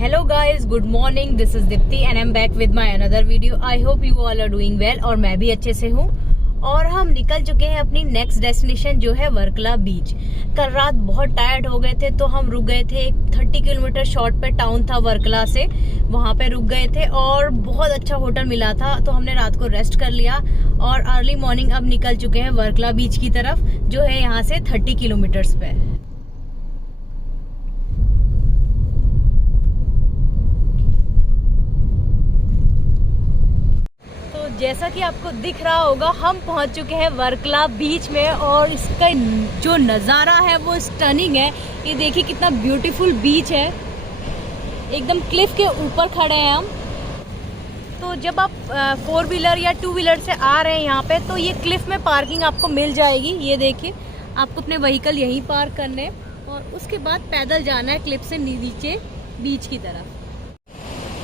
Hello guys, good morning. This is Dipti and I'm back with my another video. I hope you all are doing well और मैं भी अच्छे से हूँ। और हम निकल चुके हैं अपनी नेक्स्ट डेस्टिनेशन जो है वर्कला बीच। कल रात बहुत टायर्ड हो गए थे तो हम रुक गए थे। एक 30 किलोमीटर शॉर्ट पे टाउन था वर्कला से, वहाँ पे रुक गए थे और बहुत अच्छा होटल मिला था तो हमने रात को रेस्ट कर लिया और अर्ली मॉर्निंग अब निकल चुके हैं वर्कला बीच की तरफ जो है यहाँ से 30 किलोमीटर्स पे। जैसा कि आपको दिख रहा होगा हम पहुंच चुके हैं वर्कला बीच में और इसका जो नज़ारा है वो स्टनिंग है। ये देखिए कितना ब्यूटीफुल बीच है, एकदम क्लिफ के ऊपर खड़े हैं हम। तो जब आप 4 व्हीलर या 2 व्हीलर से आ रहे हैं यहाँ पे तो ये क्लिफ में पार्किंग आपको मिल जाएगी। ये देखिए आपको अपने व्हीकल यहीं पार्क करने और उसके बाद पैदल जाना है क्लिफ से नीचे बीच की तरफ।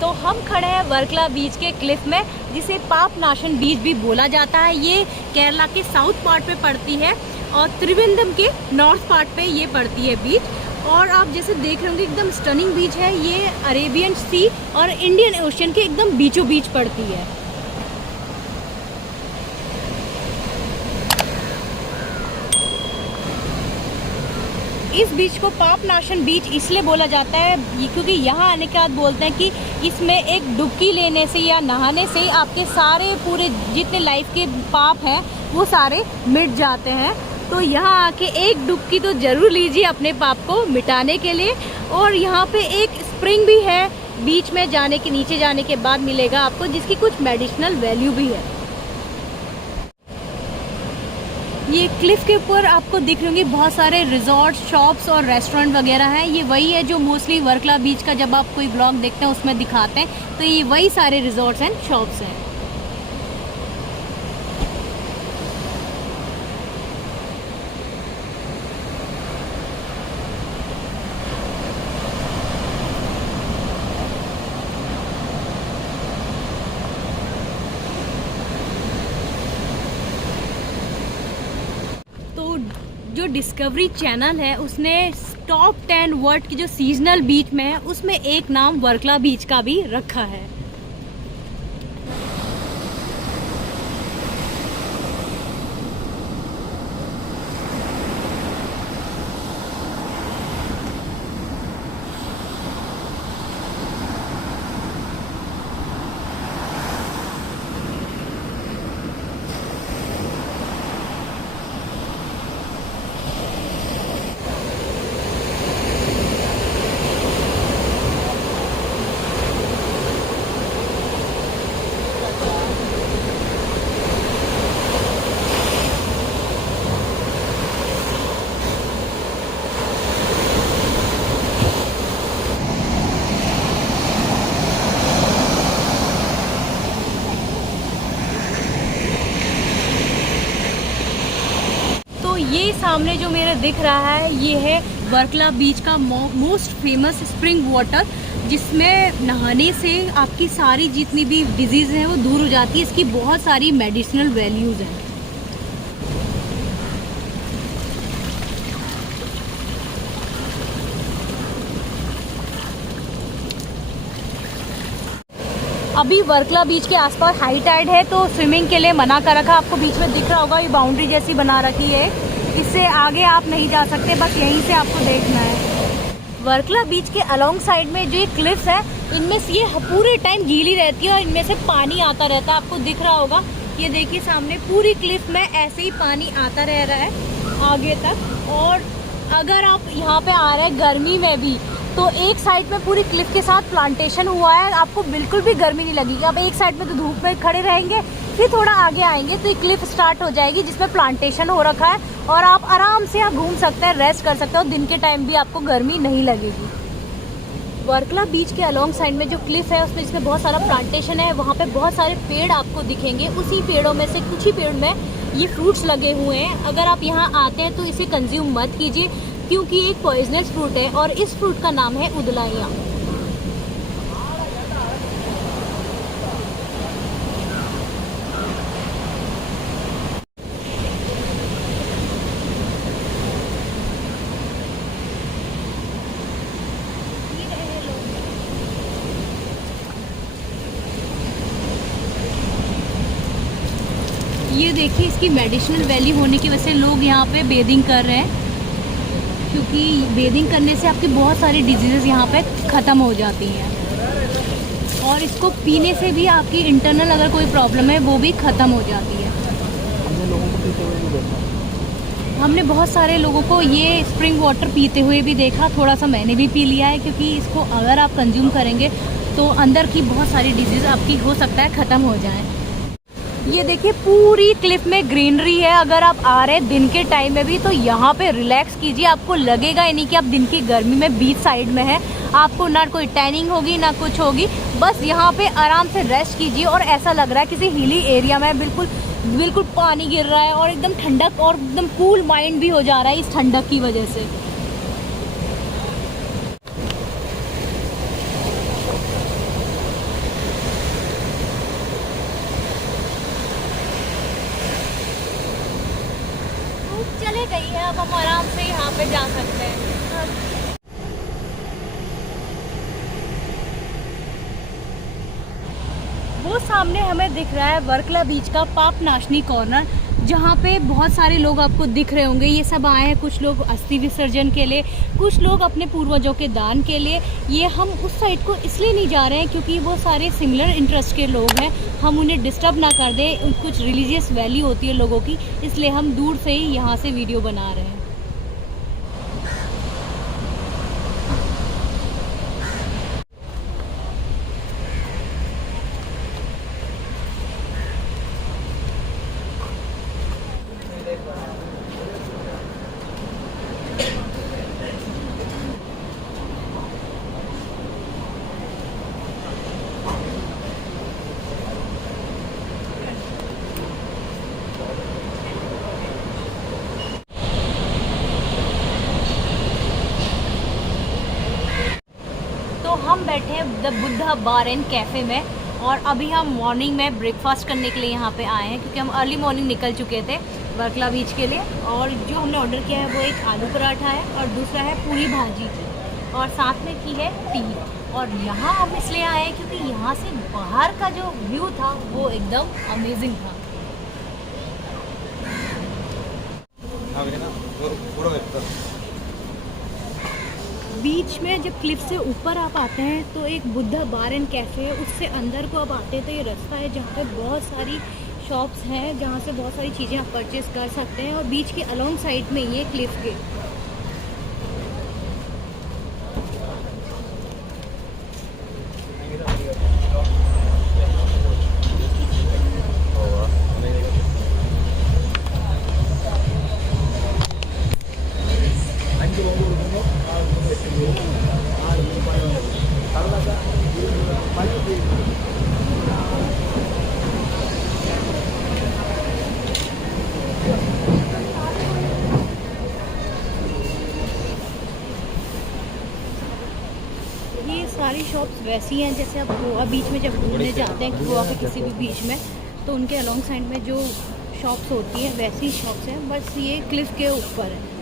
तो हम खड़े हैं वर्कला बीच के क्लिफ में जिसे पापनाशन बीच भी बोला जाता है। ये केरला के साउथ पार्ट पे पड़ती है और त्रिवेंद्रम के नॉर्थ पार्ट पे ये पड़ती है बीच। और आप जैसे देख रहे होंगे एकदम स्टनिंग बीच है। ये अरेबियन सी और इंडियन ओशन के एकदम बीचों बीच पड़ती है। इस बीच को पापनाशन बीच इसलिए बोला जाता है क्योंकि यहाँ आने के बाद बोलते हैं कि इसमें एक डुबकी लेने से या नहाने से आपके सारे पूरे जितने लाइफ के पाप हैं वो सारे मिट जाते हैं। तो यहाँ आके एक डुबकी तो ज़रूर लीजिए अपने पाप को मिटाने के लिए। और यहाँ पे एक स्प्रिंग भी है बीच में जाने के नीचे जाने के बाद मिलेगा आपको, जिसकी कुछ मेडिसिनल वैल्यू भी है। ये क्लिफ के ऊपर आपको दिख रहे होंगे बहुत सारे रिजॉर्ट, शॉप्स और रेस्टोरेंट वगैरह हैं। ये वही है जो मोस्टली वर्कला बीच का जब आप कोई ब्लॉग देखते हैं उसमें दिखाते हैं। तो ये वही सारे रिजॉर्ट्स एंड शॉप्स हैं। जो डिस्कवरी चैनल है उसने टॉप 10 वर्ल्ड की जो सीजनल बीच में है उसमें एक नाम वर्कला बीच का भी रखा है। ये सामने जो मेरे दिख रहा है ये है वर्कला बीच का मोस्ट फेमस स्प्रिंग वाटर, जिसमें नहाने से आपकी सारी जितनी भी डिजीज़ हैं वो दूर हो जाती है। इसकी बहुत सारी मेडिसिनल वैल्यूज़ हैं। अभी वर्कला बीच के आसपास हाई टाइड है तो स्विमिंग के लिए मना कर रखा। आपको बीच में दिख रहा होगा ये बाउंड्री जैसी बना रखी है, इससे आगे आप नहीं जा सकते, बस यहीं से आपको देखना है। वर्कला बीच के अलोंग साइड में जो ये क्लिफ्स है इनमें से ये पूरे टाइम गीली रहती है और इनमें से पानी आता रहता है। आपको दिख रहा होगा ये देखिए सामने पूरी क्लिफ में ऐसे ही पानी आता रह रहा है आगे तक। और अगर आप यहाँ पे आ रहे हैं गर्मी में भी तो एक साइड में पूरी क्लिफ के साथ प्लांटेशन हुआ है, आपको बिल्कुल भी गर्मी नहीं लगेगी। आप एक साइड में तो धूप में खड़े रहेंगे, फिर थोड़ा आगे आएंगे तो ये क्लिफ स्टार्ट हो जाएगी जिसमें प्लांटेशन हो रखा है और आप आराम से यहाँ घूम सकते हैं, रेस्ट कर सकते हो। दिन के टाइम भी आपको गर्मी नहीं लगेगी। वर्कला बीच के अलोंग साइड में जो क्लिफ है उसमें जिसमें बहुत सारा प्लांटेशन है, वहाँ पे बहुत सारे पेड़ आपको दिखेंगे। उसी पेड़ों में से कुछ ही पेड़ में ये फ्रूट्स लगे हुए हैं। अगर आप यहाँ आते हैं तो इसे कंज्यूम मत कीजिए क्योंकि ये एक पॉइजनस फ्रूट है और इस फ्रूट का नाम है उदलाइया। ये देखिए, इसकी मेडिसिनल वैल्यू होने की वजह से लोग यहाँ पे बेदिंग कर रहे हैं, क्योंकि बेदिंग करने से आपकी बहुत सारी डिजीज़ यहाँ पे ख़त्म हो जाती हैं। और इसको पीने से भी आपकी इंटरनल अगर कोई प्रॉब्लम है वो भी ख़त्म हो जाती है। हमने बहुत सारे लोगों को ये स्प्रिंग वाटर पीते हुए भी देखा, थोड़ा सा मैंने भी पी लिया है, क्योंकि इसको अगर आप कंज्यूम करेंगे तो अंदर की बहुत सारी डिजीज़ आपकी हो सकता है ख़त्म हो जाए। ये देखिए, पूरी क्लिफ में ग्रीनरी है। अगर आप आ रहे हैं दिन के टाइम में भी तो यहाँ पे रिलैक्स कीजिए, आपको लगेगा ही नहीं कि आप दिन की गर्मी में बीच साइड में है। आपको ना कोई टैनिंग होगी ना कुछ होगी, बस यहाँ पे आराम से रेस्ट कीजिए और ऐसा लग रहा है किसी हिली एरिया में बिल्कुल बिल्कुल पानी गिर रहा है और एकदम ठंडक और एकदम कूल माइंड भी हो जा रहा है इस ठंडक की वजह से। चले गई है, अब हम आराम से यहाँ पे जा सकते हैं। वो सामने हमें दिख रहा है वर्कला बीच का पाप नाशनी कॉर्नर, जहाँ पे बहुत सारे लोग आपको दिख रहे होंगे। ये सब आए हैं, कुछ लोग अस्थि विसर्जन के लिए, कुछ लोग अपने पूर्वजों के दान के लिए। ये हम उस साइड को इसलिए नहीं जा रहे हैं क्योंकि वो सारे सिमिलर इंटरेस्ट के लोग हैं, हम उन्हें डिस्टर्ब ना कर दें। कुछ रिलीजियस वैल्यू होती है लोगों की, इसलिए हम दूर से ही यहाँ से वीडियो बना रहे हैं। तो हम बैठे हैं the Buddha bar and cafe में, और अभी हम मॉर्निंग में ब्रेकफास्ट करने के लिए यहाँ पे आए हैं, क्योंकि हम अर्ली मॉर्निंग निकल चुके थे वर्कला बीच के लिए। और जो हमने ऑर्डर किया है वो एक आलू पराठा है और दूसरा है पूरी भाजी, और साथ में की है टी। और यहाँ हम इसलिए आए हैं क्योंकि यहाँ से बाहर का जो व्यू था वो एकदम अमेजिंग था। बीच में जब क्लिफ से ऊपर आप आते हैं तो एक बुद्धा बार एंड कैफ़े है, उससे अंदर को आप आते हैं तो ये रास्ता है जहाँ पे बहुत सारी शॉप्स हैं, जहाँ से बहुत सारी चीज़ें आप परचेज़ कर सकते हैं। और बीच के अलोंग साइड में ये क्लिफ के सारी शॉप्स वैसी हैं जैसे आप गोवा बीच में जब घूमने जाते हैं, गोवा के किसी भी बीच में, तो उनके अलोंग साइड में जो शॉप्स होती हैं वैसी शॉप्स हैं, बस ये क्लिफ के ऊपर है।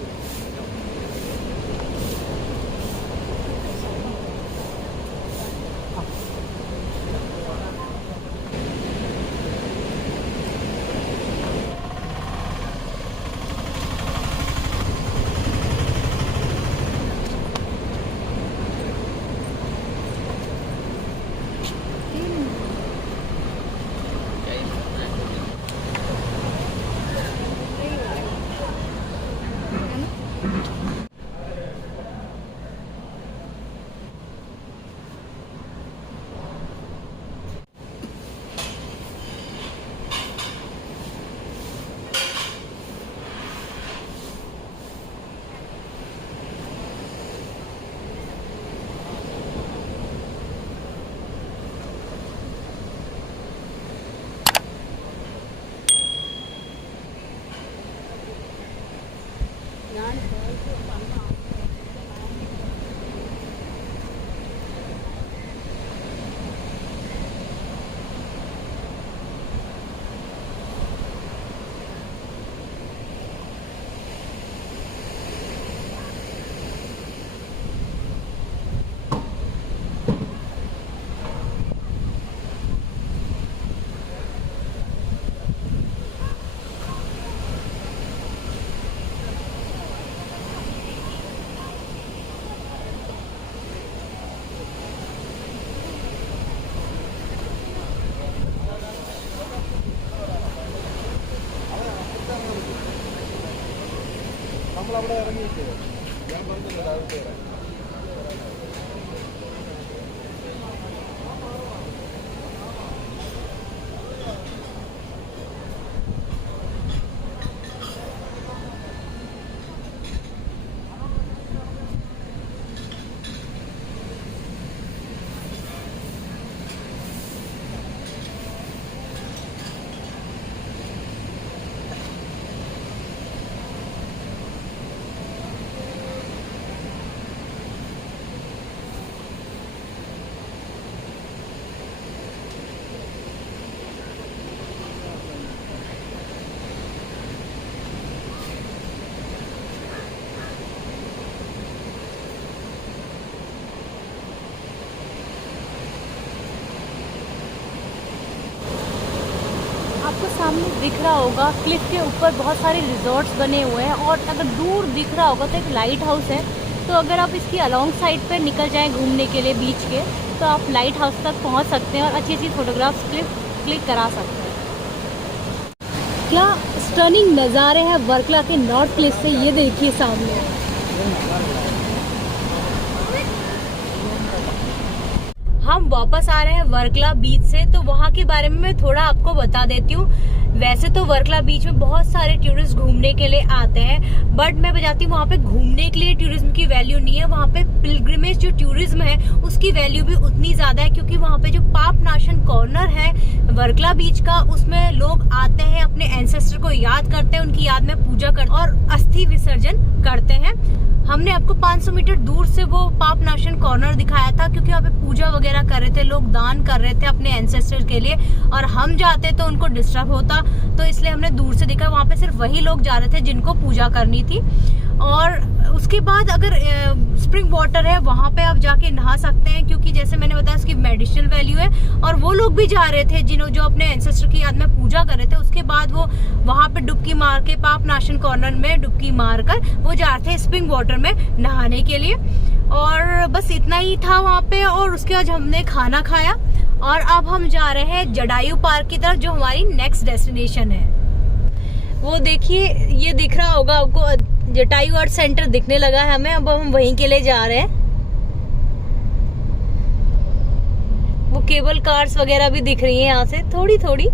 आपको सामने दिख रहा होगा क्लिफ के ऊपर बहुत सारे रिजॉर्ट्स बने हुए हैं और अगर दूर दिख रहा होगा तो एक लाइट हाउस है। तो अगर आप इसकी अलॉन्ग साइड पर निकल जाएं घूमने के लिए बीच के, तो आप लाइट हाउस तक पहुंच सकते हैं और अच्छी अच्छी फोटोग्राफ्स क्लिक करा सकते हैं। क्या स्टनिंग नज़ारे हैं वर्कला के नॉर्थ क्लिफ से, ये देखिए सामने। हम वापस आ रहे हैं वर्कला बीच से, तो वहाँ के बारे में मैं थोड़ा आपको बता देती हूँ। वैसे तो वर्कला बीच में बहुत सारे टूरिस्ट घूमने के लिए आते हैं, बट मैं बताती हूँ वहाँ पे घूमने के लिए टूरिज्म की वैल्यू नहीं है। वहाँ पे पिलग्रिमेज जो टूरिज्म है उसकी वैल्यू भी उतनी ज्यादा है, क्योंकि वहाँ पे जो पापनाशन कॉर्नर है वर्कला बीच का, उसमें लोग आते हैं, अपने एंसेस्टर को याद करते हैं, उनकी याद में पूजा करते हैं और अस्थि विसर्जन करते हैं। हमने आपको 500 मीटर दूर से वो पापनाशन कॉर्नर दिखाया था, क्योंकि वहाँ पे पूजा वगैरह कर रहे थे लोग, दान कर रहे थे अपने एंसेस्टर के लिए, और हम जाते तो उनको डिस्टर्ब होता, तो इसलिए हमने दूर से देखा। वहाँ पे सिर्फ वही लोग जा रहे थे जिनको पूजा करनी थी। और उसके बाद अगर स्प्रिंग वाटर है वहाँ पे आप जाके नहा सकते हैं, क्योंकि जैसे मैंने बताया उसकी मेडिसिनल वैल्यू है। और वो लोग भी जा रहे थे जो अपने एंसेस्टर की याद में पूजा कर रहे थे, उसके बाद वो वहाँ पे डुबकी मार के पापनाशन कॉर्नर में डुबकी मार कर वो जा रहे थे स्प्रिंग वाटर में नहाने के लिए। और बस इतना ही था वहाँ पे। और उसके बाद हमने खाना खाया और अब हम जा रहे हैं जटायु पार्क की तरफ, जो हमारी नेक्स्ट डेस्टिनेशन है। वो देखिए, ये दिख रहा होगा आपको, जटायु आर्ट सेंटर दिखने लगा है हमें। अब हम वहीं के लिए जा रहे हैं। वो केबल कार्स वगैरह भी दिख रही हैं यहाँ से थोड़ी थोड़ी।